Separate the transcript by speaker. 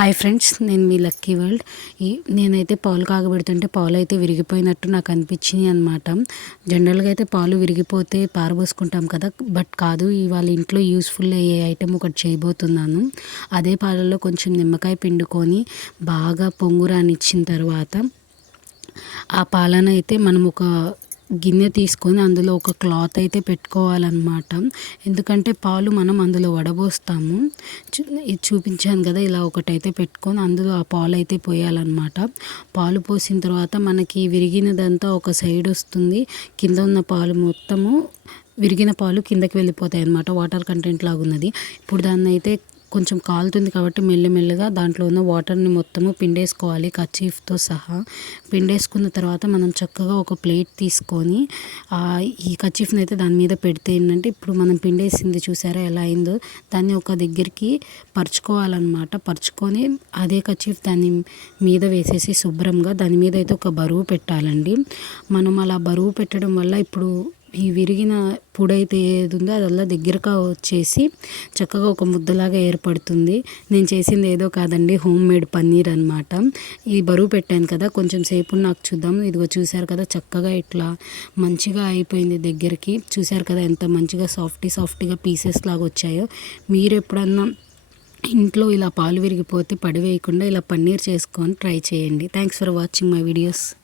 Speaker 1: Hi friends నేను మీ lucky world. ఈ నేనైతే పాలు కాగబెడుతుంటే పాలు అయితే విరిగిపోయినట్టు నాకు అనిపించింది అనమాట జనరల్గా అయితే పాలు విరిగిపోతే పారబోసుకుంటాం కదా బట్ కాదు ఇవాళ ఇంట్లో యూస్ఫుల్ అయ్యే ఐటెం ఒకటి చేయబోతున్నాను. అదే పాలలో కొంచెం నిమ్మకాయ పిండుకొని బాగా పొంగురానిచ్చిన తర్వాత ఆ పాలన అయితే మనం ఒక గిన్నె తీసుకొని అందులో ఒక క్లాత్ అయితే పెట్టుకోవాలన్నమాట. ఎందుకంటే పాలు మనం అందులో వడబోస్తాము. చూ చూపించాను కదా ఇలా ఒకటైతే పెట్టుకొని అందులో ఆ పాలు అయితే పోయాలన్నమాట. పాలు పోసిన తర్వాత మనకి విరిగినదంతా ఒక సైడ్ వస్తుంది. కింద ఉన్న పాలు మొత్తము విరిగిన పాలు కిందకి వెళ్ళిపోతాయి అన్నమాట వాటర్ కంటెంట్ లాగా ఉన్నది ఇప్పుడు దాన్ని అయితే కొంచెం కాలుతుంది కాబట్టి మెల్లమెల్లగా దాంట్లో ఉన్న వాటర్ని మొత్తము పిండేసుకోవాలి కచీఫ్తో సహా. పిండేసుకున్న తర్వాత మనం చక్కగా ఒక ప్లేట్ తీసుకొని ఈ కచీఫ్ని అయితే దాని మీద పెడితే ఏంటంటే ఇప్పుడు మనం పిండేసింది చూసారా ఎలా అయిందో దాన్ని ఒక దగ్గరికి పరుచుకోవాలన్నమాట. పరుచుకొని అదే కచీఫ్ దాని మీద వేసేసి శుభ్రంగా దాని మీద అయితే ఒక బరువు పెట్టాలండి. మనం అలా బరువు పెట్టడం వల్ల ఇప్పుడు ఈ విరిగిన పొడైతే ఏది ఉందో అదల్లా దగ్గరగా వచ్చేసి చక్కగా ఒక ముద్దలాగా ఏర్పడుతుంది. నేను చేసింది ఏదో కాదండి హోమ్ మేడ్ పన్నీర్ అనమాట ఈ బరువు పెట్టాను కదా కొంచెం సేపు నాకు చూద్దాం. ఇదిగో చూశారు కదా చక్కగా ఇట్లా మంచిగా అయిపోయింది దగ్గరికి. చూశారు కదా ఎంత మంచిగా సాఫ్టీ సాఫ్టీగా పీసెస్ లాగా వచ్చాయో. మీరు ఎప్పుడన్నా ఇంట్లో ఇలా పాలు విరిగిపోతే పడివేయకుండా ఇలా పన్నీర్ చేసుకొని ట్రై చేయండి. Thanks for watching my videos.